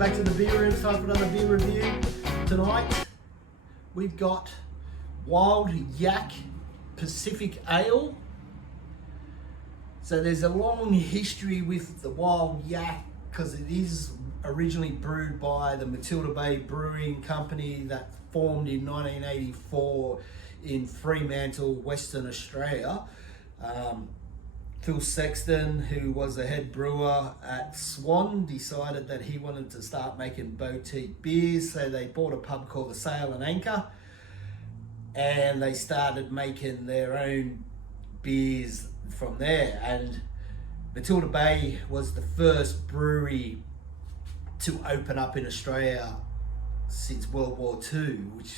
back to the beer room. It's time for another beer review. Tonight we've got Wild Yak Pacific Ale. So there's a long history with the Wild Yak because it is originally brewed by the Matilda Bay Brewing Company that formed in 1984 in Fremantle, Western Australia. Phil Sexton, who was the head brewer at Swan, decided that he wanted to start making boutique beers, so they bought a pub called the Sail and Anchor and they started making their own beers from there. And Matilda Bay was the first brewery to open up in Australia since World War II, which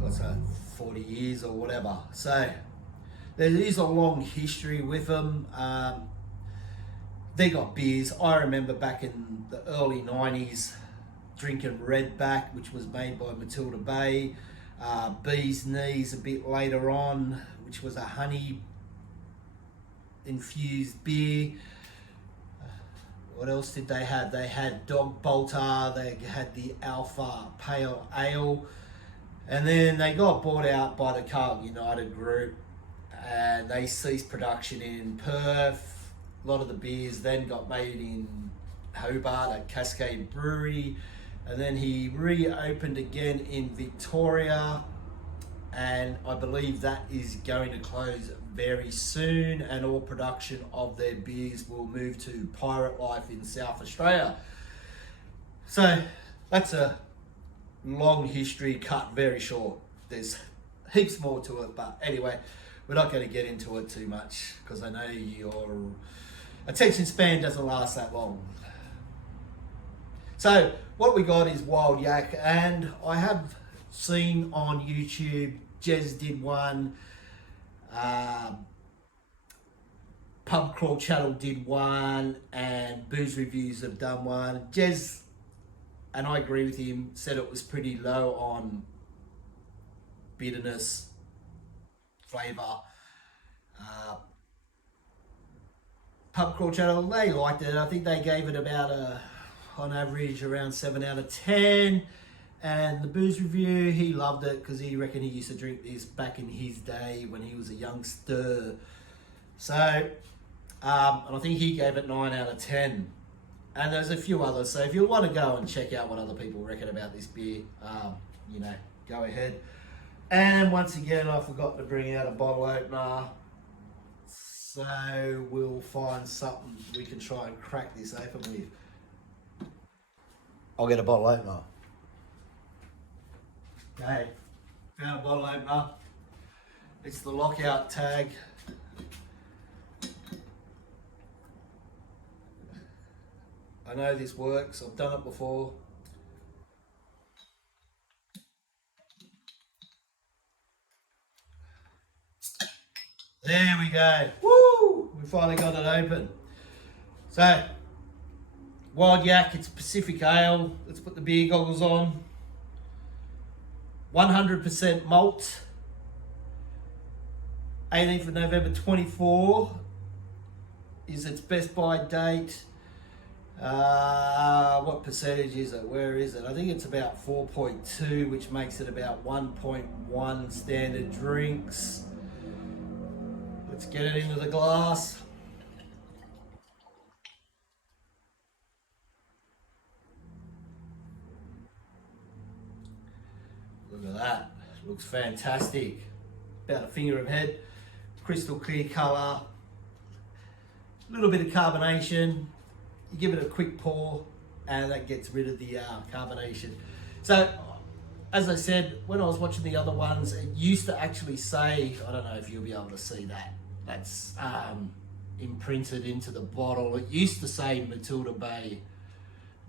what's that, 40 years or whatever. So there is a long history with them. They got beers. I remember back in the early 90s drinking Redback, which was made by Matilda Bay. Bee's Knees a bit later on, which was a honey infused beer. What else did they have? They had Dog Bolter, they had the Alpha Pale Ale, and then they got bought out by the Carlton United Group and they ceased production in Perth. A lot of the beers then got made in Hobart at Cascade Brewery, and then he reopened again in Victoria, and I believe that is going to close very soon, and all production of their beers will move to Pirate Life in South Australia. So that's a long history cut very short. There's heaps more to it, but anyway, we're not going to get into it too much because I know your attention span doesn't last that long. So what we got is Wild Yak, and I have seen on YouTube, Jez did one, Pub Crawl Channel did one, and Booze Reviews have done one. Jez, and I agree with him, said it was pretty low on bitterness, flavour. Pub Crawl Channel, they liked it. I think they gave it about on average around 7 out of 10. And the Booze Review, he loved it because he reckoned he used to drink this back in his day when he was a youngster. So, and I think he gave it 9 out of 10. And there's a few others. So if you want to go and check out what other people reckon about this beer, go ahead. And once again, I forgot to bring out a bottle opener. So we'll find something we can try and crack this open with. I'll get a bottle opener. Okay, found a bottle opener. It's the lockout tag. I know this works, I've done it before. There we go. Woo! We finally got it open. So, Wild Yak, it's Pacific Ale. Let's put the beer goggles on. 100% malt. 18th of November 24 is its best by date. What percentage is it? Where is it? I think it's about 4.2, which makes it about 1.1 standard drinks. Let's get it into the glass. Look at that, looks fantastic. About a finger of head, crystal clear colour, a little bit of carbonation. You give it a quick pour and that gets rid of the carbonation. So, as I said, when I was watching the other ones, it used to actually say, I don't know if you'll be able to see that, that's imprinted into the bottle. It used to say Matilda Bay.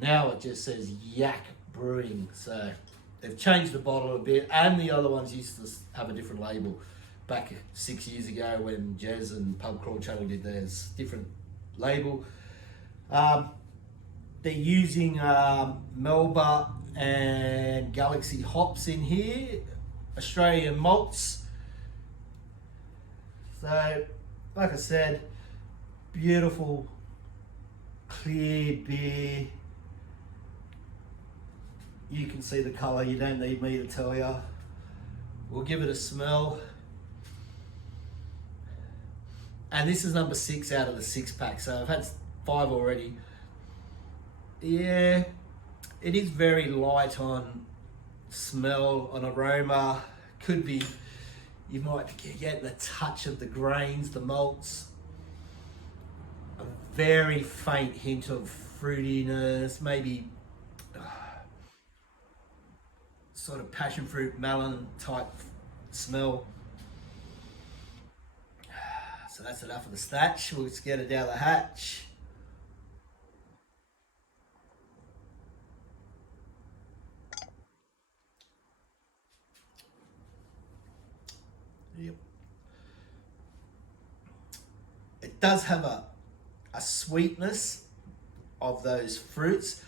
Now it just says Yak Brewing. So they've changed the bottle a bit, and the other ones used to have a different label back 6 years ago when Jez and Pub Crawl Channel did theirs, different label. They're using Melba and Galaxy hops in here, Australian malts. So, like I said, beautiful, clear beer, You can see the colour, you don't need me to tell you. We'll give it a smell. And this is number 6 out of the 6-pack, so I've had 5 already. Yeah, it is very light on smell, on aroma. Could be, you might get the touch of the grains, the malts. A very faint hint of fruitiness, maybe sort of passion fruit, melon type smell. So that's enough of the statch. We'll just get it down the hatch. Yep. It does have a sweetness of those fruits.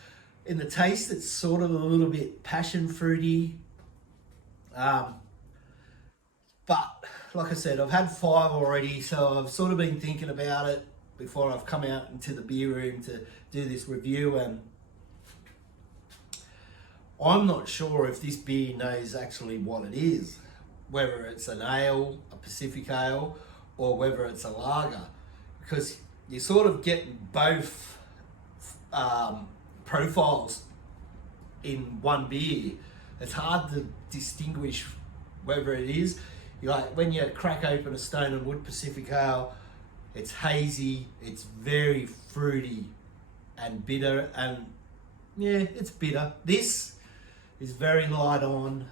In the taste, it's sort of a little bit passion fruity. But like I said, I've had 5 already, so I've sort of been thinking about it before I've come out into the beer room to do this review, and I'm not sure if this beer knows actually what it is, whether it's an ale, a Pacific ale, or whether it's a lager, because you're sort of getting both profiles in one beer. It's hard to distinguish whether it is. Like when you crack open a Stone and Wood Pacific Ale, it's hazy, it's very fruity and bitter, and yeah, it's bitter. This is very light on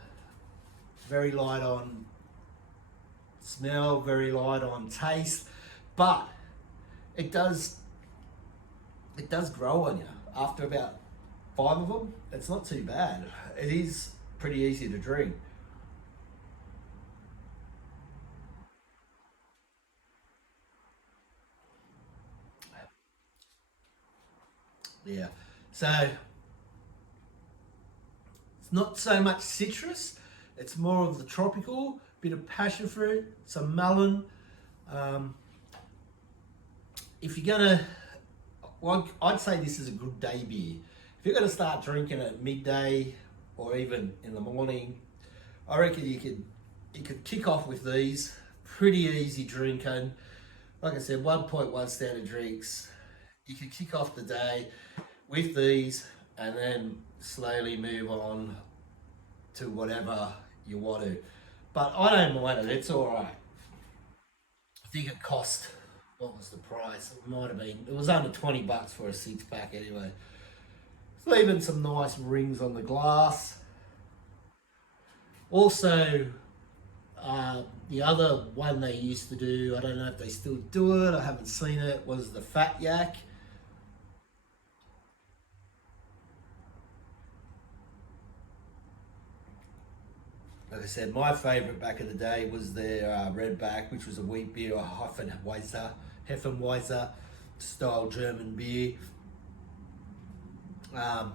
smell, very light on taste, but it does grow on you. After about 5 of them, it's not too bad. It is pretty easy to drink. Yeah, so it's not so much citrus, it's more of the tropical, bit of passion fruit, some melon. If you're gonna, well, I'd say this is a good day beer. If you're gonna start drinking at midday or even in the morning, I reckon you could kick off with these. Pretty easy drinking. Like I said, 1.1 standard drinks. You can kick off the day with these and then slowly move on to whatever you want to. But I don't mind it, it's all right. I think it cost, what was the price? It might have been, it was under $20 for a 6-pack anyway. It's leaving some nice rings on the glass. Also, the other one they used to do, I don't know if they still do it, I haven't seen it, was the Fat Yak. Like I said, my favourite back in the day was their Redback, which was a wheat beer, a Heffenweiser style German beer. Yeah,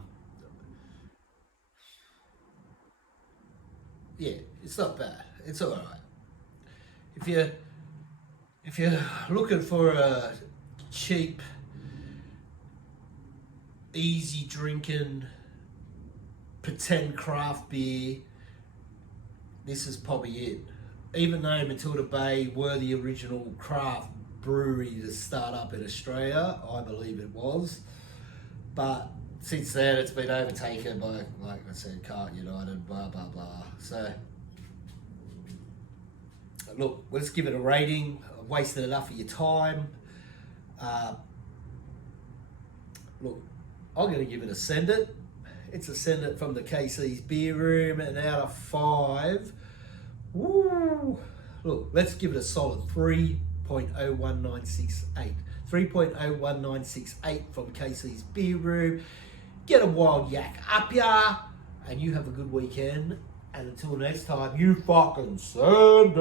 it's not bad. It's all right. If you're looking for a cheap, easy drinking, pretend craft beer, this is probably it. Even though Matilda Bay were the original craft brewery to start up in Australia, I believe it was. But since then, it's been overtaken by, like I said, Cart United, blah, blah, blah. So, look, let's give it a rating. I've wasted enough of your time. Look, I'm going to give it a send it. It's a send it from the KC's Beer Room, and out of 5. Woo! Look, let's give it a solid 3.01968. 3.01968 from KC's Beer Room. Get a wild yak up ya, and you have a good weekend. And until next time, you fucking send it.